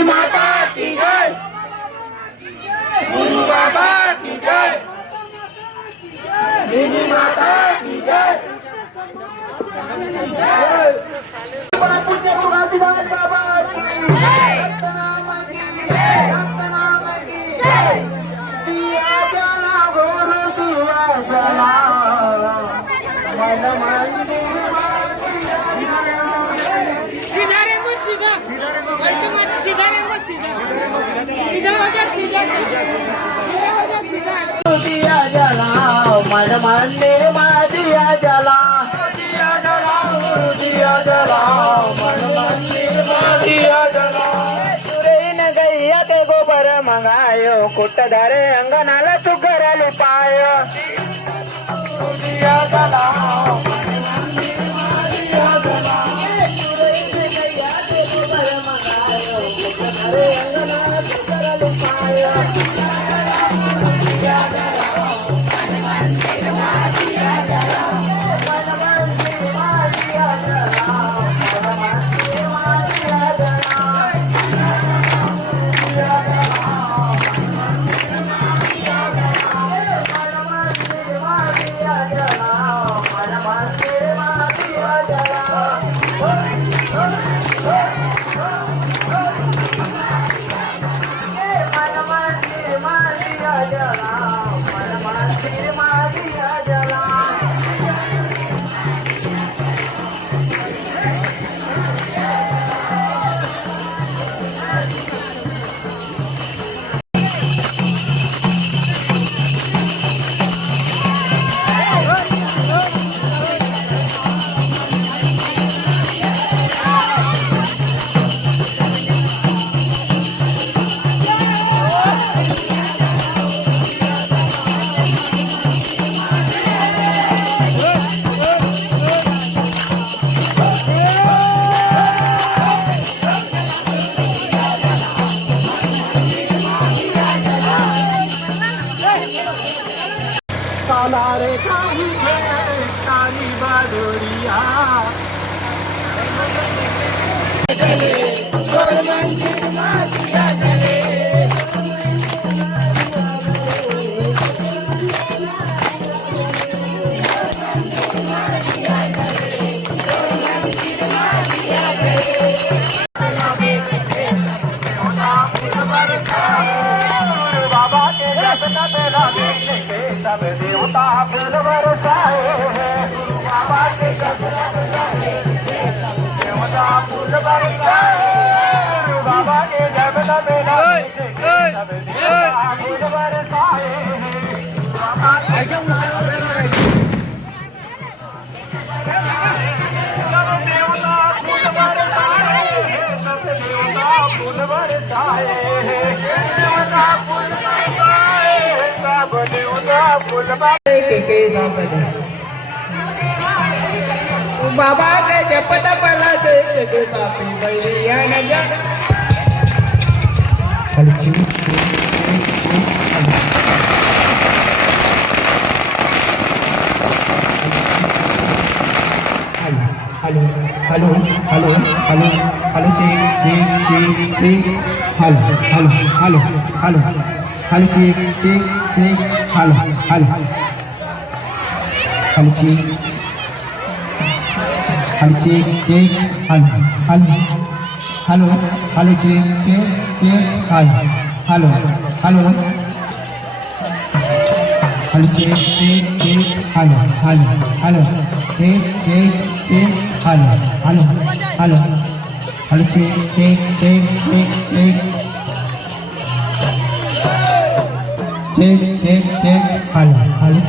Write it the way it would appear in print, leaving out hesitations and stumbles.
मेरी माता की जय, गुरु बाबा की जय, मेरी माता की जय। बापूचे तुळशीदास बाबा की जय, सतनाम की जय, सतनाम की जय। दिया जला गुरु दिया जला, मन मंदिर सीधा रेंगो सीधा, अल्टीमेट सीधा रेंगो सीधा, सीधा हो जा सीधा, सीधा हो जा सीधा। दिया जला मन मंदिर में दिया जला, दिया जला दिया जला मन मंदिर में दिया जला। सुरेन गैया के गोबर मंगायो, कुट धरे अंगनाला सुगर लिपायो। दिया जला रे काही काली बादोरिया बाबा के सब देवता फूल बरसाए हैं, गुरु बाबा के देवता फूल बरसाए, गुरु बाबा के जब सब देवता फूल बरसाए बाबा के जपत पला देख पापी बैरिया न जा। Hello hello hello hello hello check check check check hello hello hello hello hello check check check hello hello hello check hello check check hello hello hello hello check check check hello hello hello hello check check check hello hello hello check check check hello hello hello hello check check check check check check check check hello hello